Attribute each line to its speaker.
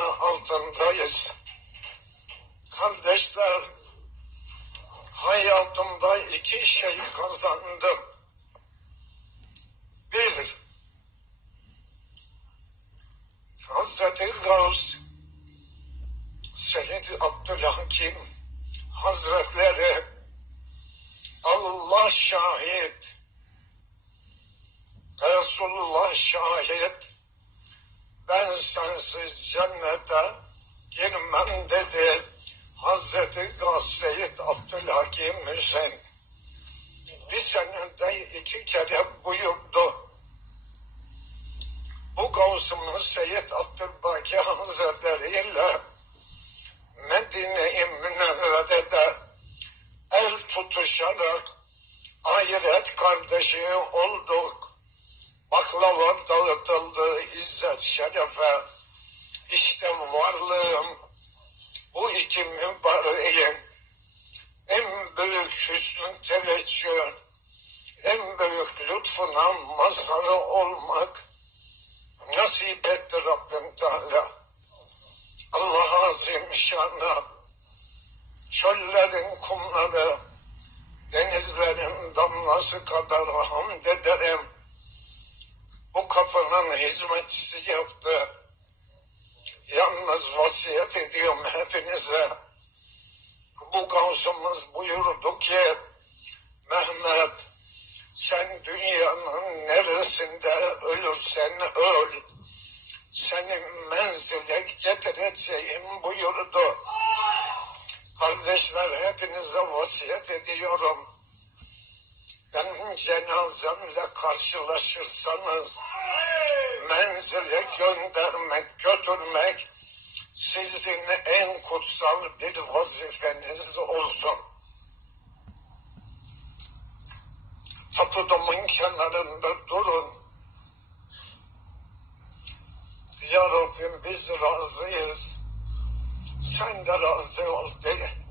Speaker 1: altındayız. Kardeşler, hayatımda iki şey kazandım. Bir, Hazreti Gavs, Seyyid Abdülhakim Hazretleri, Allah şahit, Resulullah şahit, ben sensiz cennete girmem dedi Hazreti Seyyid Abdülhakim Hüseyin. Bir senede iki kere buyurdu. Bu Gavsımız Seyyid Abdülbaki Hazretleri ile Medine-i Münevvere'de el tutuşarak ahiret kardeşi olduk. Baklava dağıtıldı izzet şerefe. İşte varlığım bu iki mübareğin en büyük hüsnü teveccüh, en büyük lütfuna mazharı olmak nasip etti Rabbim Teala. Allah azim şanı, çöllerin kumları, denizlerin damlası kadar hamd ederim. Bu kapının hizmetçisi yaptı. Yalnız vasiyet ediyorum hepinize. Bu gavsımız buyurdu ki, Mehmet sen dünyanın neresinde ölürsen öl. Seni menzile getireceğim buyurdu. Kardeşler hepinize vasiyet ediyorum. Benim cenazemle karşılaşırsanız menzile göndermek, götürmek sizin en kutsal bir vazifeniz olsun. Tapudumun kenarında durun. Ya Rabbim biz razıyız. Sen de razı ol diye.